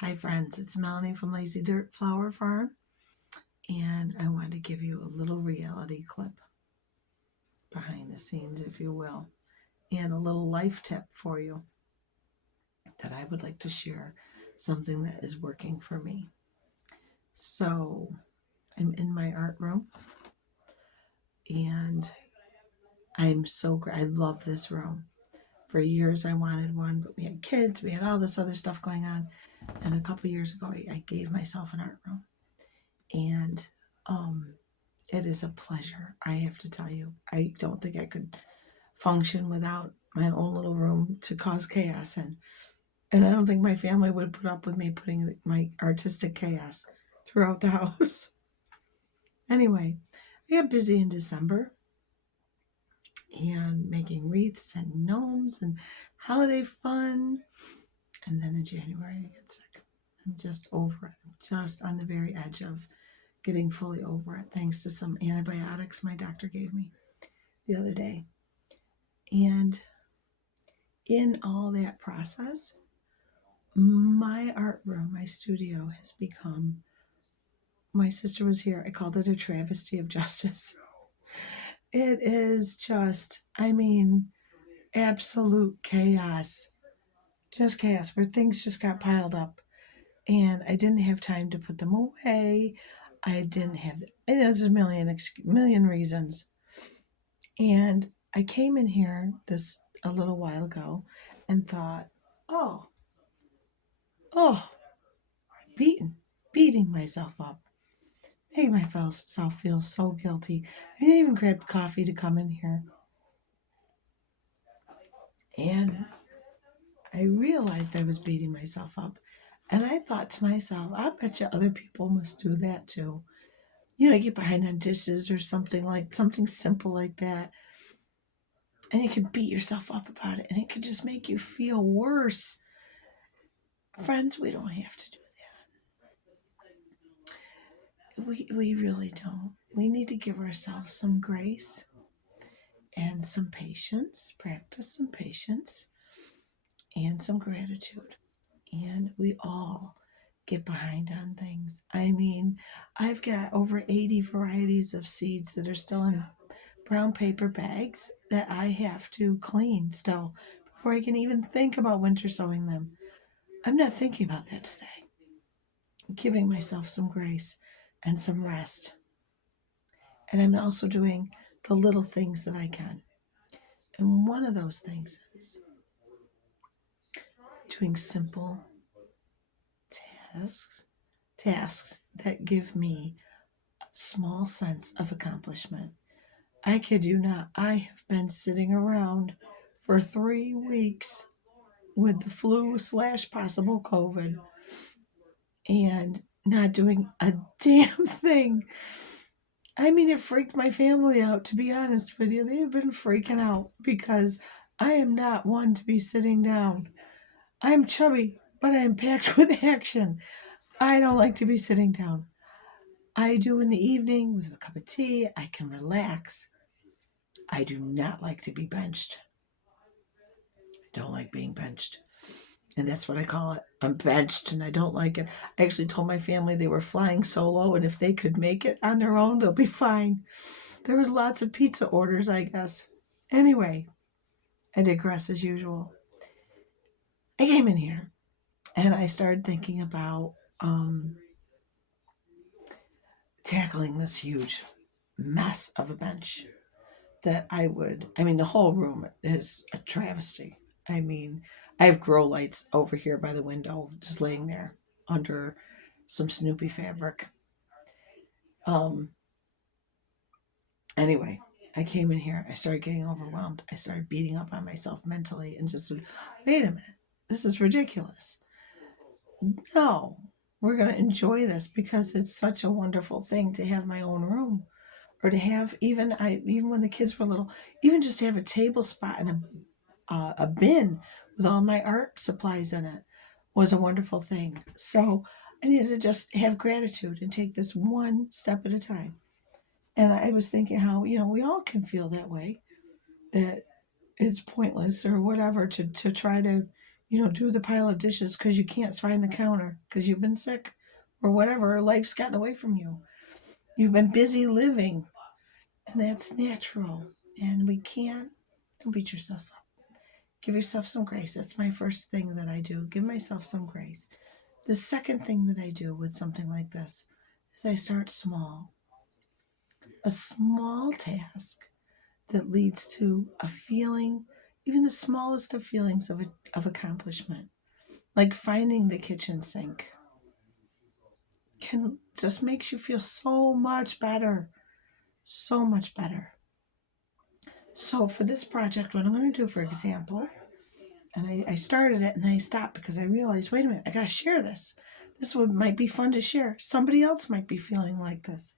Hi friends, it's Melanie from Lazy Dirt Flower Farm, and I wanted to give you a little reality clip, behind the scenes if you will, and a little life tip for you that I would like to share, something that is working for me. So I'm in my art room, and I love this room. For years I wanted one, but we had kids, we had all this other stuff going on, and a couple years ago I gave myself an art room. And um it is a pleasure, I have to tell you. I don't think I could function without my own little room to cause chaos in. And I don't think my family would put up with me putting my artistic chaos throughout the house. Anyway, I got busy in December and making wreaths and gnomes and holiday fun. And then in January, I get sick. I'm just over it. I'm just on the very edge of getting fully over it, thanks to some antibiotics my doctor gave me the other day. And in all that process, my art room, my studio, has become, my sister was here, I called it a travesty of justice. It is just, absolute chaos. Just chaos, where things just got piled up. And I didn't have time to put them away. I didn't have, and there's a million reasons. And I came in here a little while ago and thought, oh, oh, beating myself up. Made myself feel so guilty. I didn't even grab coffee to come in here. And I realized I was beating myself up. And I thought to myself, I bet you other people must do that too. You know, you get behind on dishes or something simple like that. And you can beat yourself up about it. And it could just make you feel worse. Friends, we don't have to do that. We really don't. We need to give ourselves some grace and some patience, practice some patience and some gratitude. And we all get behind on things. I've got over 80 varieties of seeds that are still in brown paper bags that I have to clean still before I can even think about winter sowing them. I'm not thinking about that today. I'm giving myself some grace and some rest. And I'm also doing the little things that I can. And one of those things is doing simple tasks that give me a small sense of accomplishment. I kid you not, I have been sitting around for 3 weeks with the flu / possible COVID and not doing a damn thing. It freaked my family out, to be honest with you. They've been freaking out because I am not one to be sitting down. I'm chubby, but I am packed with action. I don't like to be sitting down. I do in the evening with a cup of tea. I can relax. I do not like to be benched. I don't like being benched. And that's what I call it. I'm benched and I don't like it. I actually told my family they were flying solo and if they could make it on their own, they'll be fine. There was lots of pizza orders, I guess. Anyway, I digress as usual. I came in here and I started thinking about tackling this huge mess of a bench the whole room is a travesty. I mean, I have grow lights over here by the window, just laying there under some Snoopy fabric. Um, anyway, I came in here, I started getting overwhelmed. I started beating up on myself mentally and just said, wait a minute, this is ridiculous. No, we're going to enjoy this because it's such a wonderful thing to have my own room or to have even when the kids were little, even just to have a table spot and a bin with all my art supplies in it was a wonderful thing. So I needed to just have gratitude and take this one step at a time. And I was thinking how, we all can feel that way, that it's pointless or whatever to try to do the pile of dishes because you can't find the counter because you've been sick or whatever. Life's gotten away from you. You've been busy living, and that's natural. And we can't, don't beat yourself up. Give yourself some grace. That's my first thing that I do. Give myself some grace. The second thing that I do with something like this is I start small. A small task that leads to a feeling, even the smallest of feelings of accomplishment, like finding the kitchen sink, can just makes you feel so much better, so much better. So for this project, what I'm going to do, for example, and I started it and then I stopped because I realized, wait a minute, I got to share this. This might be fun to share. Somebody else might be feeling like this.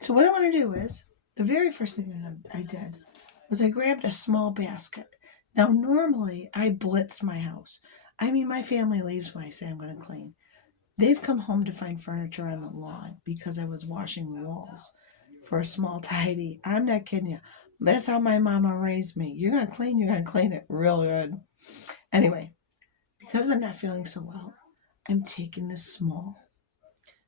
So what I want to do is, the very first thing that I did was I grabbed a small basket. Now, normally I blitz my house. I mean, my family leaves when I say I'm going to clean. They've come home to find furniture on the lawn because I was washing the walls for a small tidy. I'm not kidding you. That's how my mama raised me. You're going to clean it real good. Anyway, because I'm not feeling so well, I'm taking this small.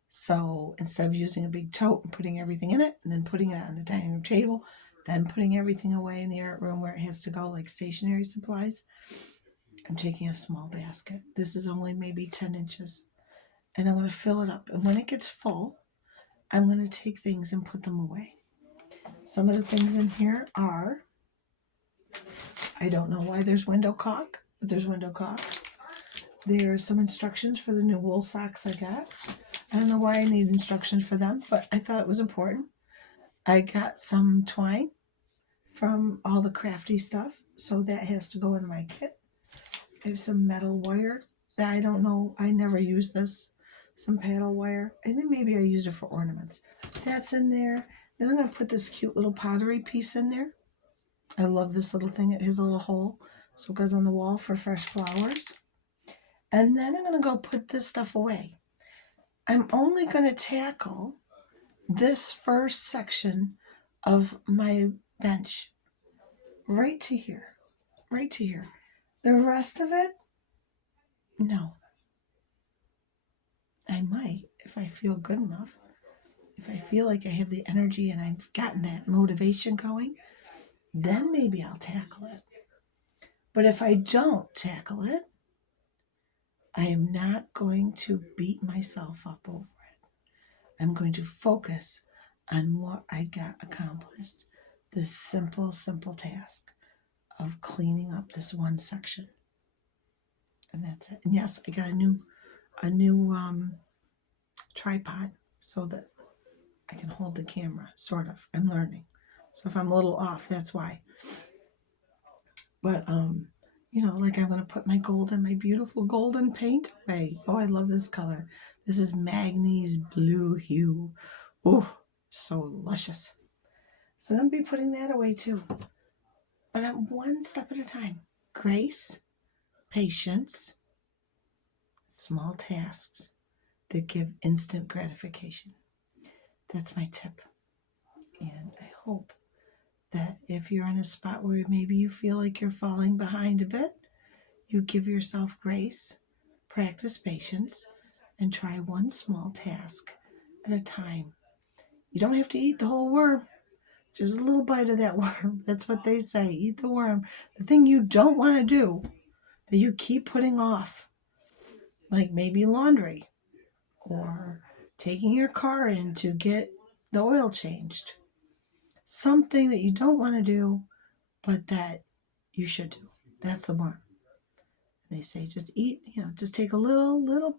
So instead of using a big tote and putting everything in it and then putting it on the dining room table, then putting everything away in the art room where it has to go, like stationery supplies, I'm taking a small basket. This is only maybe 10 inches. And I'm going to fill it up. And when it gets full, I'm going to take things and put them away. Some of the things in here are, I don't know why there's window caulk, but there's window caulk. There's some instructions for the new wool socks I got. I don't know why I need instructions for them, but I thought it was important. I got some twine from all the crafty stuff, so that has to go in my kit. I have some metal wire that I don't know, I never used this. Some paddle wire. I think maybe I used it for ornaments. That's in there. Then I'm going to put this cute little pottery piece in there. I love this little thing. It has a little hole, so it goes on the wall for fresh flowers. And then I'm going to go put this stuff away. I'm only going to tackle this first section of my bench right to here, right to here. The rest of it, no. I might if I feel good enough. If I feel like I have the energy and I've gotten that motivation going, then maybe I'll tackle it. But if I don't tackle it, I am not going to beat myself up over it. I'm going to focus on what I got accomplished. This simple, simple task of cleaning up this one section. And that's it. And yes, I got a new tripod so that I can hold the camera, sort of. I'm learning. So if I'm a little off, that's why. But like I'm gonna put my beautiful golden paint away. Oh, I love this color. This is Magni's blue hue. Oh, so luscious. So I'm gonna be putting that away too. But I'm one step at a time. Grace, patience, small tasks that give instant gratification. That's my tip. And I hope that if you're in a spot where maybe you feel like you're falling behind a bit, you give yourself grace, practice patience, and try one small task at a time. You don't have to eat the whole worm, just a little bite of that worm. That's what they say. Eat the worm. The thing you don't want to do, that you keep putting off, like maybe laundry or taking your car in to get the oil changed. Something that you don't want to do, but that you should do. That's the worm. They say just eat, just take a little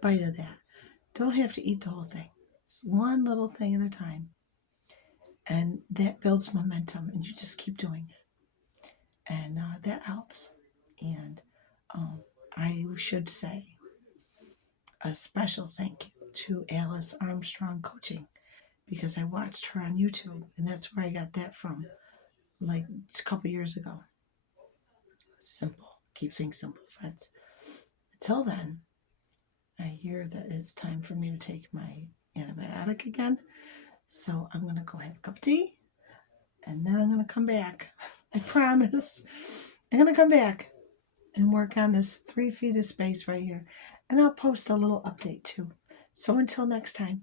bite of that. Don't have to eat the whole thing. Just one little thing at a time. And that builds momentum, and you just keep doing it. And that helps. And I should say a special thank you to Alice Armstrong Coaching, because I watched her on YouTube, and that's where I got that from, like a couple years ago. Simple. Keep things simple, friends. Until then, I hear that it's time for me to take my antibiotic again. So I'm going to go have a cup of tea, and then I'm going to come back. I promise. I'm going to come back. and work on this 3 feet of space right here. And I'll post a little update too. So until next time,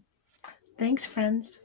thanks, friends.